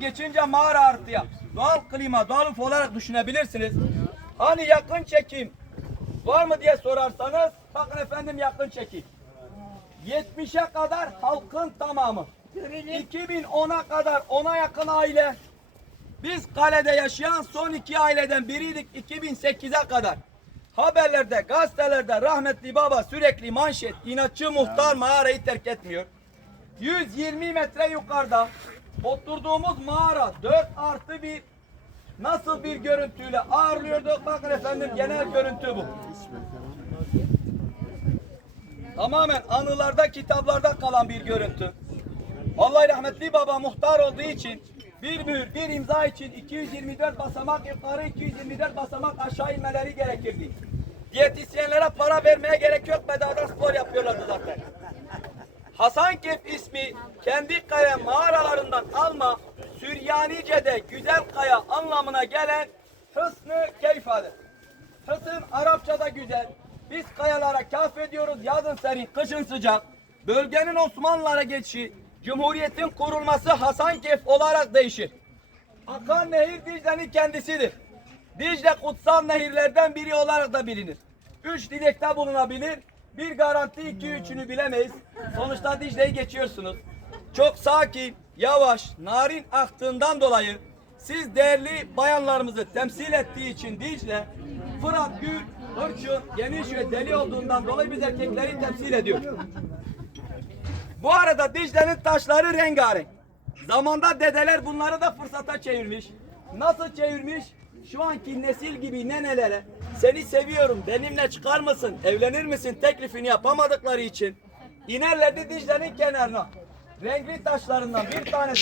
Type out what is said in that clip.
geçince mağara artıya. Doğal klima, doğal ufo olarak düşünebilirsiniz. Hani yakın çekim var mı diye sorarsanız bakın efendim yakın çekim. 70'e kadar halkın tamamı. 2010'a kadar 10'a yakın aile. Biz kalede yaşayan son iki aileden biriydik 2008'e kadar. Haberlerde, gazetelerde rahmetli baba sürekli manşet, inatçı muhtar mağarayı terk etmiyor. 120 metre yukarıda oturduğumuz mağara 4 artı bir nasıl bir görüntüyle ağırlıyorduk. Bakın efendim genel görüntü bu. Tamamen anılarda, kitaplarda kalan bir görüntü. Vallahi rahmetli baba muhtar olduğu için bir mühür, bir imza için 224 basamak yukarı, 224 basamak aşağı inmeleri gerekirdi. Diyetisyenlere para vermeye gerek yok, Hasankeyf ismi kendi kaya mağaralarından alma, Süryanice'de güzel kaya anlamına gelen hısnı keyfadır. Hısın Arapçada güzel. Biz kayalara kaf ediyoruz. Yazın serin, kışın sıcak. Bölgenin Osmanlılara geçişi, Cumhuriyetin kurulması Hasankeyf olarak değişir. Akan nehir Dicle'nin kendisidir. Dicle kutsal nehirlerden biri olarak da bilinir. Üç dilekte bulunabilir. Bir garanti iki üçünü bilemeyiz. Sonuçta Dicle'yi geçiyorsunuz. Çok sakin, yavaş, narin aktığından dolayı siz değerli bayanlarımızı temsil ettiği için Dicle, Fırat, Gül, Hırçın, geniş ve deli olduğundan dolayı biz erkekleri temsil ediyor. Bu arada Dicle'nin taşları rengarenk. Zamanda dedeler bunları da fırsata çevirmiş. Nasıl çevirmiş? Şu anki nesil gibi nenelere seni seviyorum benimle çıkar mısın? Evlenir misin? Teklifini yapamadıkları için. İnerlerdi Dicle'nin kenarına. Renkli taşlarından bir tanesi